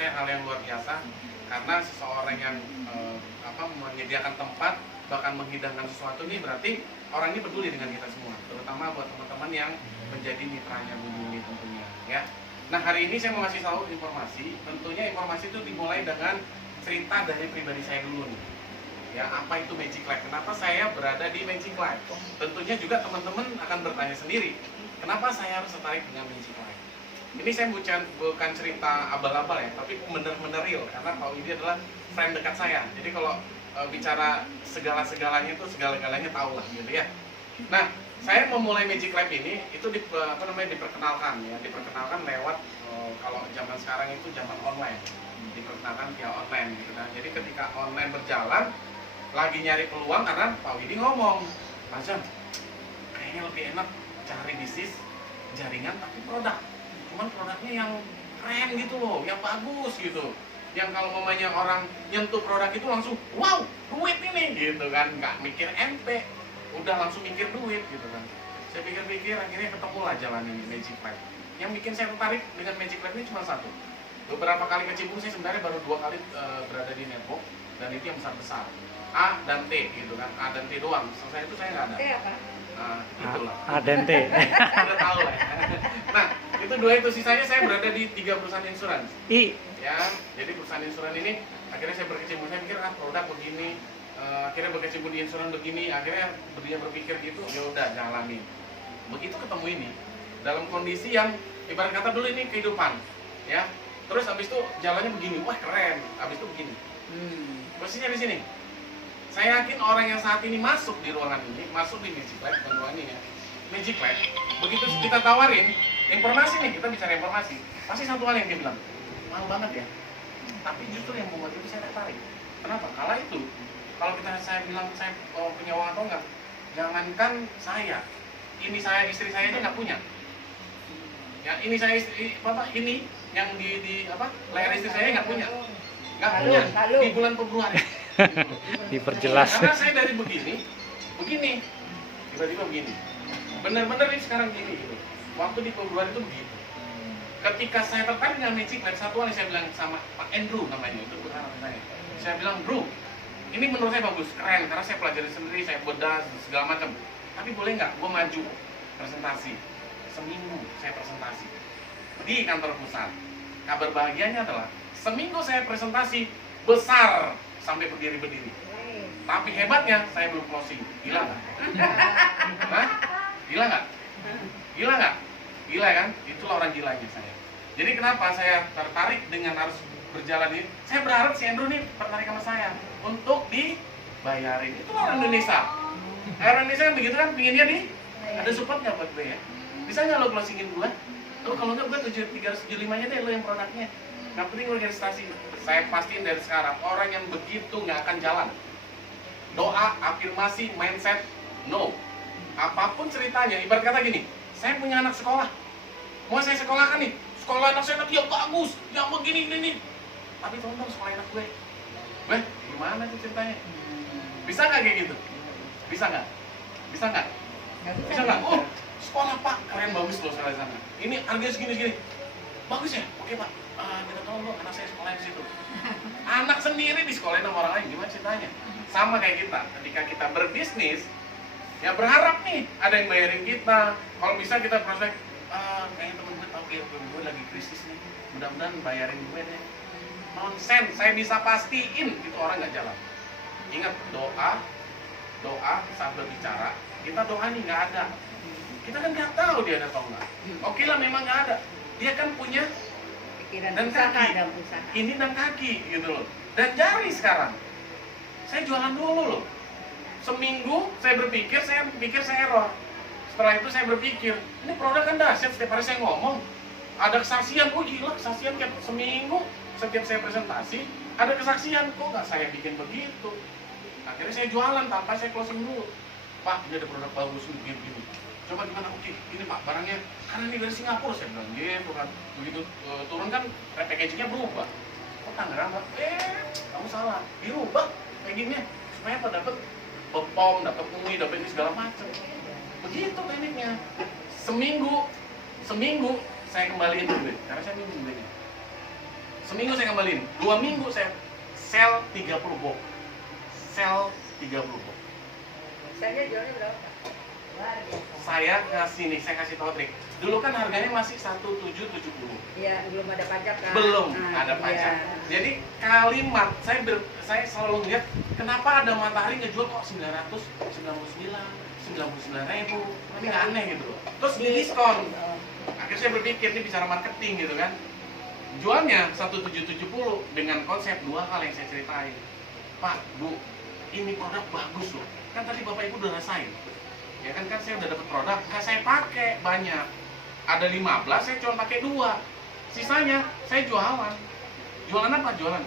saya hal yang luar biasa karena seseorang yang menyediakan tempat bahkan menghidangkan sesuatu ini berarti orang ini peduli dengan kita semua, terutama buat teman-teman yang menjadi mitranya Bu Yuli tentunya ya. Nah hari ini saya mau kasih tahu informasi, tentunya informasi itu dimulai dengan cerita dari pribadi saya dulu nih. Ya, apa itu Magic Life? Kenapa saya berada di Magic Life? Tentunya juga teman-teman akan bertanya sendiri, kenapa saya harus tertarik dengan Magic Life? Ini saya bukan cerita abal-abal ya, tapi benar-benar real karena Pak Widi adalah friend dekat saya. Jadi kalau bicara segala-segalanya itu segala-galanya tahu lah gitu ya. Nah, saya memulai Magic Life ini itu diperkenalkan lewat kalau zaman sekarang itu zaman online, diperkenalkan via online gitu kan. Jadi ketika online berjalan lagi nyari peluang karena Pak Widi ngomong, Mas Jan, kayaknya lebih enak cari bisnis jaringan tapi produk, cuman produknya yang keren gitu loh, yang bagus gitu, yang kalau mamanya orang nyentuh produk itu langsung wow duit ini gitu kan, nggak mikir MP, udah langsung mikir duit gitu kan. Saya pikir-pikir akhirnya ketemulah jalan ini Magic Life. Yang bikin saya tertarik dengan Magic Life ini cuma satu. Beberapa kali kecimpung, saya sebenarnya baru 2 kali berada di network dan itu yang besar-besar. A dan T gitu kan, A dan T doang. Selesai itu saya nggak ada. T apa? Itulah. A dan T. Udah tahu lah ya. Nah, itu 2 itu, sisanya saya berada di 3 perusahaan insurans. I. Ya, jadi perusahaan insurans ini akhirnya saya berkecimpung, saya pikir produk begini, akhirnya berkecimpung di insurans begini, akhirnya dia berpikir gitu, ya udah jalani. Begitu ketemu ini, dalam kondisi yang ibarat kata dulu ini kehidupan, ya. Terus habis itu jalannya begini, wah keren. Habis itu begini. Posisinya di sini. Saya yakin orang yang saat ini masuk di ruangan ini, masuk di Magic Life, bukan ruangan ini ya, Magic Life, begitu kita tawarin informasi nih, kita bicara informasi, pasti satu hal yang dia bilang, mahal banget ya. Tapi justru yang membuat itu saya tertarik. Kenapa? Kala itu, kalau saya bilang saya punya uang atau enggak, jangankan saya, istri saya aja nggak punya. Ya, ini saya istri, ini yang di layar istri saya nggak punya. Di bulan Februari. Diperjelas. Karena saya dari begini, tiba-tiba begini. Benar-benar ini sekarang gini gitu. Waktu di Februari itu begitu. Ketika saya tertarik dengan Magic Life, satu hal yang saya bilang sama Pak Andrew namanya, itu bukan saya. Saya bilang, bro, ini menurut saya bagus, keren, karena saya pelajari sendiri, saya bedah segala macam. Tapi boleh nggak, gue maju presentasi. Seminggu saya presentasi di kantor pusat. Kabar bahagianya adalah seminggu saya presentasi besar sampai berdiri-berdiri. Tapi hebatnya saya belum closing. Gila nggak? Hah? Gila nggak? Gila nggak? Gila kan? Itulah orang gilanya saya. Jadi kenapa saya tertarik dengan harus berjalan ini? Saya berharap si Andrew nih tertarik sama saya untuk dibayarin. Itulah orang Indonesia. Orang Indonesia kan begitu kan? Pinginnya nih ada support nggak buat gue ya? Bisa nggak lo closingin gue? Lo kalau nggak gue 375 nya deh lo yang produknya. Nggak penting organisasi. Saya pastiin dari sekarang orang yang begitu nggak akan jalan. Doa, afirmasi, mindset, no. Apapun ceritanya, ibarat kata gini, saya punya anak sekolah, mau saya sekolahkan nih, sekolah anak saya nanti yang bagus, yang begini ini. Tapi tonton sekolah anak gue, gimana tuh ceritanya? Bisa nggak kayak gitu? Bisa nggak? Bisa nggak? Bisa nggak? Oh, sekolah Pak, keren bagus loh sekolah sana. Ini harganya segini-segini, bagus ya? Oke Pak, kita tolong lo anak saya sekolah di situ. Anak sendiri di sekolah sama orang lain, gimana ceritanya? Sama kayak kita, ketika kita berbisnis, ya berharap nih ada yang bayarin kita. Kalau bisa kita prospek, kayaknya temen gue tau ya, gue lagi krisis nih, mudah-mudahan bayarin gue deh. Nonsen, saya bisa pastiin itu orang nggak jalan. Ingat, doa saat berbicara, kita doa nih nggak ada. Kita kan nggak tahu dia ada atau nggak. Oke lah, memang nggak ada. Dia kan punya pikiran dan usaha kaki, dan usaha. ini dan kaki gitu loh, dan jari sekarang. Saya jualan dulu loh. Seminggu saya pikir saya error. Setelah itu saya berpikir, ini produk kan dahsyat, setiap hari saya ngomong. Ada kesaksian, oh gila kesaksian tiap seminggu, setiap saya presentasi, ada kesaksian, kok nggak saya bikin begitu. Akhirnya saya jualan tanpa saya closing dulu. Pak, ini ada produk bagus, begini. Coba gimana? Oke, ini Pak, barangnya, karena ini dari Singapura, saya bilang gitu kan. Begitu turun kan, packagingnya berubah. Kok Tangerang Pak? Kamu salah, dirubah packagingnya supaya apa? Dapat bepom, dapat mie, dapat ini segala macam. Begitu tekniknya. Seminggu saya kembaliin duit, karena saya minjem duitnya. seminggu saya kembaliin, 2 minggu saya sell 30 box. Sell 30 box. Saya jualnya berapa? Luar biasa. Saya kasih tahu trik. Dulu kan harganya masih 1770. Iya, belum ada pajak kan? Belum Nah, ada pajak. iya. Jadi kalimat saya selalu lihat kenapa ada Matahari ngejual kok 999.000. Ini nggak aneh gitu loh. Terus di diskon. Oh. Akhirnya saya berpikir ini bicara marketing gitu kan. Jualnya 1770 dengan konsep 2 hal yang saya ceritain. Pak, Bu, ini produk bagus loh. Kan tadi Bapak Ibu udah rasain. Ya kan saya udah dapet produk, kan saya pakai banyak. Ada 15, saya cuma pakai 2. Sisanya saya jualan. Jualan apa? Jualan.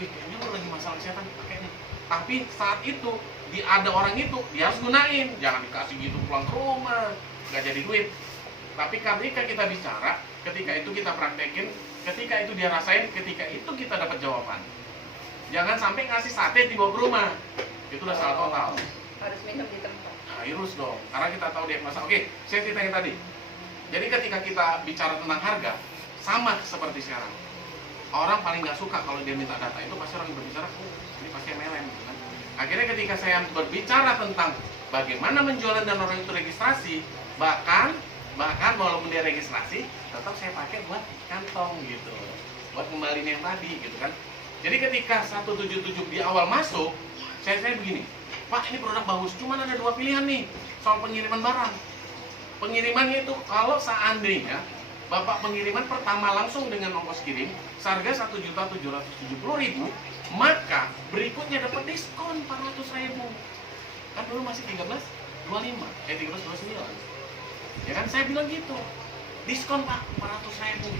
Wih, kayaknya lu lagi masalah kesehatan, pakai nih. Tapi saat itu ada orang itu, dia harus gunain. Jangan dikasih gitu pulang ke rumah, nggak jadi duit. Tapi ketika kita bicara, ketika itu kita praktekin, ketika itu dia rasain, ketika itu kita dapat jawaban. Jangan sampai ngasih sate dibawa ke rumah. Itu udah salah total. Harus minum di tempat. Harus dong, karena kita tahu diagnosa. Oke, saya ceritain tadi. Jadi ketika kita bicara tentang harga, sama seperti sekarang. Orang paling nggak suka kalau dia minta data, itu pasti orang yang berbicara, ini pasti MLM gitu kan. Akhirnya ketika saya berbicara tentang bagaimana menjualan dan orang itu registrasi, bahkan walaupun dia registrasi, tetap saya pakai buat kantong gitu, buat kembaliin yang tadi gitu kan. Jadi ketika 177 di awal masuk, saya begini, Pak, ini produk bagus, cuman ada 2 pilihan nih soal pengiriman barang. Pengirimannya itu kalau seandainya Bapak pengiriman pertama langsung dengan ongkos kirim seharga 1.770.000, maka berikutnya dapat diskon 400.000. Kan dulu masih 13.29. Ya kan saya bilang gitu. Diskon Pak 400.000.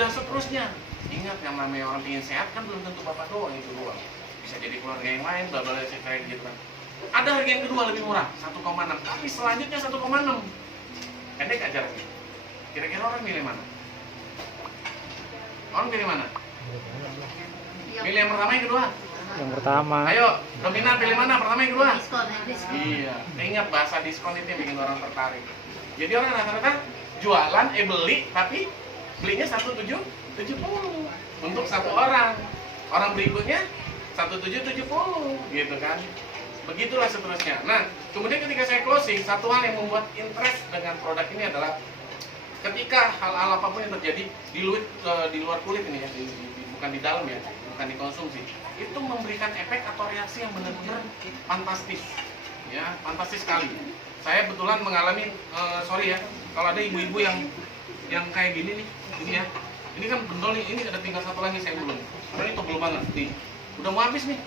Dan seterusnya. Ingat yang namanya orang ingin sehat kan belum tentu Bapak doang itu doang. Bisa jadi keluarga yang lain, bla bla kayak gitu kan. Ada harga yang kedua lebih murah, 1,6. Tapi selanjutnya 1,6. Pendek aja jaraknya. Kira-kira orang milih mana? Orang pilih mana? Pilih yang pertama, yang kedua? Yang pertama. Ayo, dominan pilih mana? Pertama, yang kedua? Diskon. Iya, ingat bahasa diskon itu yang bikin orang tertarik. Jadi orang rata-rata jualan, beli, tapi belinya 1.770 untuk satu orang. Orang berikutnya 1.770 gitu kan. Begitulah seterusnya. Nah, kemudian ketika saya closing, satu hal yang membuat interest dengan produk ini adalah ketika hal-hal apapun yang terjadi di luar kulit ini ya, bukan di dalam ya, bukan dikonsumsi, itu memberikan efek atau reaksi yang benar-benar fantastis, ya, fantastis sekali. Saya kebetulan mengalami, sorry ya, kalau ada ibu-ibu yang kayak gini nih, ini ya, ini kan bentol nih, ini ada tinggal satu lagi saya belum, karena ini tebel banget nih, udah mau habis nih.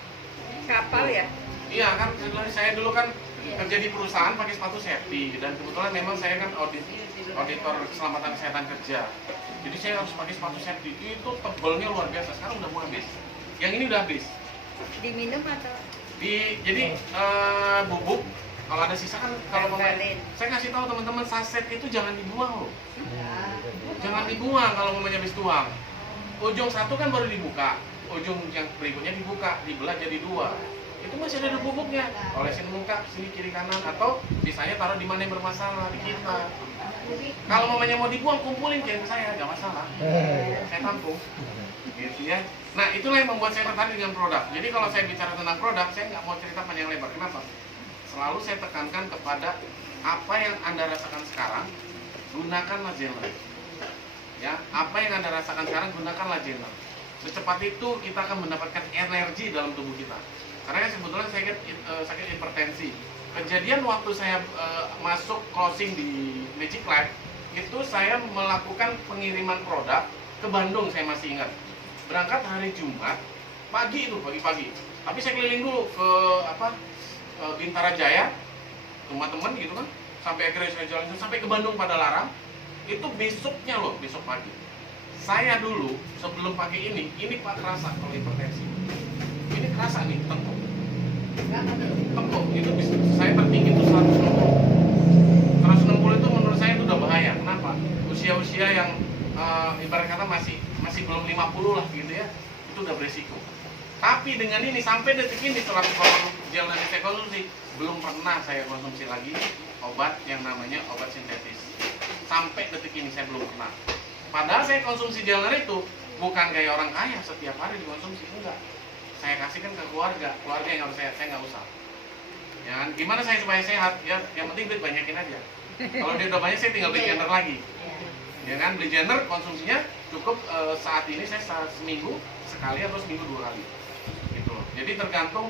Kapal ya? Iya kan, saya dulu kan kerja di perusahaan pakai sepatu safety dan kebetulan memang saya kan auditor keselamatan kesehatan kerja. Jadi saya harus pakai sepatu safety. Itu tebelnya luar biasa. Sekarang udah mau habis. Yang ini udah habis. Diminum atau? Jadi bubuk kalau ada sisa kan kalau Tempelin. saya kasih tahu teman-teman saset itu jangan dibuang loh. Ya. Jangan dibuang kalau mau habis tuang. Ujung satu kan baru dibuka. Ujung yang berikutnya dibuka, dibelah jadi 2. Itu masih ada bubuknya, olesin muka sini kiri kanan atau sisanya taruh di mana yang bermasalah di kita. Kalau mamanya mau dibuang kumpulin kayak saya nggak masalah, saya tampung gitu ya. Nah itulah yang membuat saya tertarik dengan produk. Jadi kalau saya bicara tentang produk, saya nggak mau cerita panjang lebar. Kenapa? Selalu saya tekankan kepada apa yang Anda rasakan sekarang, gunakanlah Zenler. Ya, apa yang Anda rasakan sekarang, gunakanlah Zenler. Secepat itu kita akan mendapatkan energi dalam tubuh kita. Karena sebetulnya saya sakit hipertensi. Kejadian waktu saya masuk closing di Magic Life, itu saya melakukan pengiriman produk ke Bandung, saya masih ingat. Berangkat hari Jumat, pagi itu, pagi-pagi. Tapi saya keliling dulu ke Bintara Jaya, rumah teman gitu kan. Sampai akhirnya saya jalan sampai ke Bandung pada Larang. Itu besoknya loh, besok pagi. Saya dulu sebelum pakai ini Pak kerasa kalau hipertensi. Ini kerasa nih, tengkuk itu saya tertinggi itu 160 itu menurut saya itu udah bahaya. Kenapa? Usia yang ibarat kata masih belum 50 lah gitu ya, itu udah beresiko. Tapi dengan ini sampai detik ini setelah gel dan saya konsumsi, belum pernah saya konsumsi lagi obat yang namanya obat sintetis. Sampai detik ini saya belum pernah. Padahal saya konsumsi gel itu Bukan kayak orang kaya setiap hari dikonsumsi, enggak. Saya kasihkan ke keluarga yang harus saya nggak usah. Ya kan? Gimana saya supaya sehat? Ya, yang penting duit banyakin aja. Kalau dia udah banyak, saya tinggal beli blender lagi. Ya kan, beli blender konsumsinya cukup saat ini saya seminggu sekali atau seminggu 2 kali. Gitu. Jadi tergantung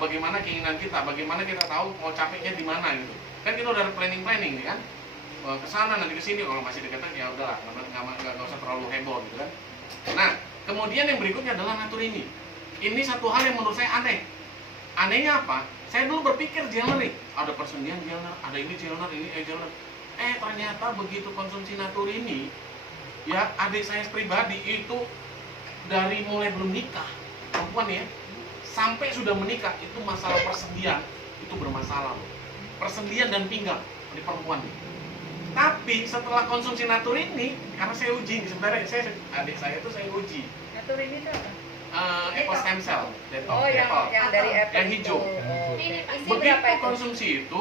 bagaimana keinginan kita, bagaimana kita tahu mau capeknya di mana gitu. Kan kita udah planning nih kan. Ke sana nanti ke sini, kalau masih dekat ya udahlah, nggak usah terlalu heboh gitu kan. Nah, kemudian yang berikutnya adalah natur ini. Ini satu hal yang menurut saya aneh. Anehnya apa? Saya dulu berpikir genre, ada persendian genre, ada ini genre, ini genre. Ternyata begitu konsumsi natur ini, ya adik saya pribadi itu dari mulai belum nikah, perempuan ya, sampai sudah menikah itu masalah persendian itu bermasalah loh. Persendian dan pinggang di perempuan. Tapi setelah konsumsi natur ini, karena saya uji nih sebenarnya, adik saya itu saya uji. Natur ini tuh apa? Eco stem cell, detox, Oh, yang dari apple. yang hijau. Isi Begitu berapa itu? konsumsi itu,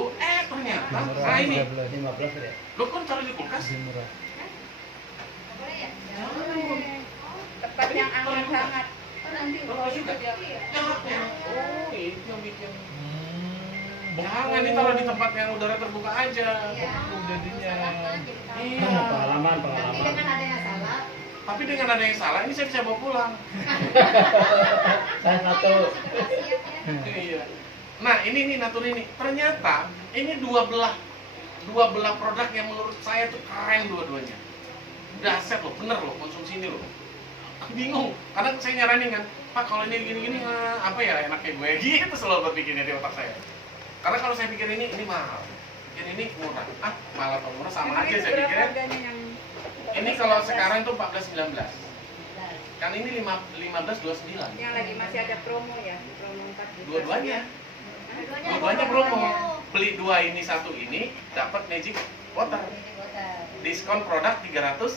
ternyata, nah ini, 15 ya. lo kan taruh di kulkas, Murah. Tempat yang hangat-hangat. Rokok juga. Oh, itu yang bikin. Jangan Betul. ditaruh di tempat yang udara terbuka aja. Betul jadinya. Iya. Pengalaman. Tapi dengan ada yang salah, ini saya bisa bawa pulang. Saya satu. Iya. Nah, ini nih natur ini. Ternyata ini dua belah produk yang menurut saya tuh keren dua-duanya. Dahsyat loh, bener loh konsumsi ini loh. Bingung, karena saya nyaranin kan, Pak kalau ini gini-gini apa ya enaknya gue gitu selalu berpikirnya di otak saya. Karena kalau saya pikir ini mahal, pikir ini murah, malah kalau murah sama aja saya pikirnya. Ini kalau sekarang tuh 14.19, kan ini 15.29. Yang lagi masih ada promo ya, promo 4 juta. Dua-duanya promo. Beli 2 ini 1 ini dapat Magic Water. Diskon produk 300.000.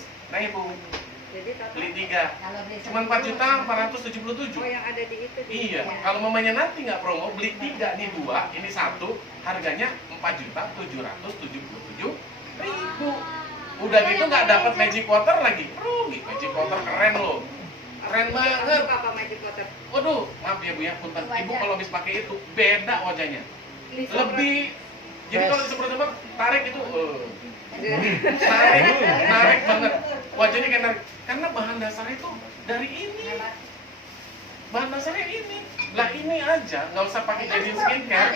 Jadi total. Beli 3. Cuman 4.477. Oh, yang ada di itu. Iya, kalau mamanya nanti nggak promo, beli 3 nih 2, ini 1, harganya 4.777.000. Udah gitu nggak dapat Magic Water lagi. Rugi, Magic Water keren loh. Keren banget. Apa Magic Water? Waduh, maaf ya Bu ya, punten. Ibu kalau habis pakai itu beda wajahnya. Lebih jadi kalau disemprot-semprot tarik itu narik banget. Wajahnya kayak narik. Karena bahan dasarnya itu dari ini. Bahan dasarnya ini. Lah ini aja, nggak usah pakai jadi skincare.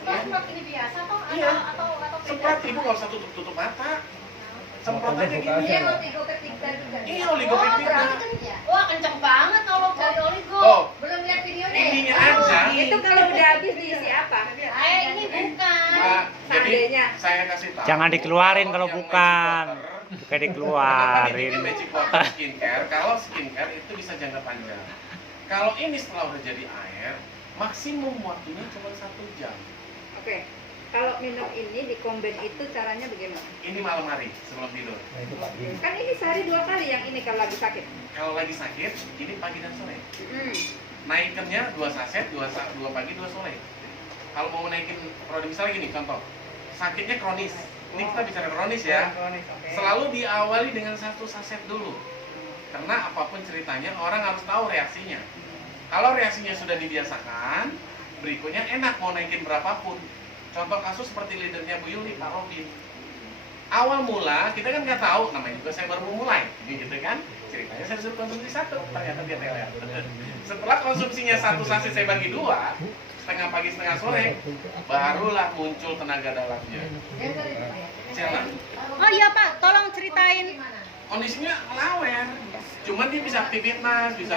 Semprot ini biasa toh Iya. atau Semprot, ibu nggak usah tutup mata. Semprot aja gini. Iya, Iya, oligopeptida. Wah, kenceng banget kalau dari oligo. Oh, Belum lihat videonya. ininya aja. Itu kalau udah habis diisi apa? Ini bukan. Nah, jadi Seandainya. saya kasih tahu. Jangan dikeluarin kalau yang bukan. Magic Water, Bukan kenapa dikeluarin. dibikin Magic Water skincare? Kalau skincare itu bisa jangka panjang. Kalau ini setelah udah jadi air, maksimum waktunya cuma 1 jam. Oke. Kalau minum ini di komben itu caranya bagaimana? Ini malam hari sebelum tidur. Nah, itu pagi. Kan ini sehari 2 kali yang ini kalau lagi sakit. Kalau lagi sakit, ini pagi dan sore. Hmm. Naikinnya 2 saset, 2 pagi, 2 sore. Kalau mau naikin produk misalnya gini, contoh, sakitnya kronis. Ini kita bicara kronis ya. Kronis, oke. Selalu diawali dengan 1 saset dulu. Karena apapun ceritanya, orang harus tahu reaksinya. Kalau reaksinya sudah dibiasakan, berikutnya enak mau naikin berapapun. Contoh kasus seperti leadernya Bu Yuli, Pak Robin. Awal mula, kita kan nggak tahu, namanya juga saya baru memulai. Gitu kan? Ceritanya saya suruh konsumsi 1, ternyata dia teler. Setelah konsumsinya 1 saset saya bagi 2, setengah pagi, setengah sore, barulah muncul tenaga dalamnya. Siapa? Oh iya Pak, tolong ceritain. Kondisinya lawer. Cuman dia bisa aktivitas, bisa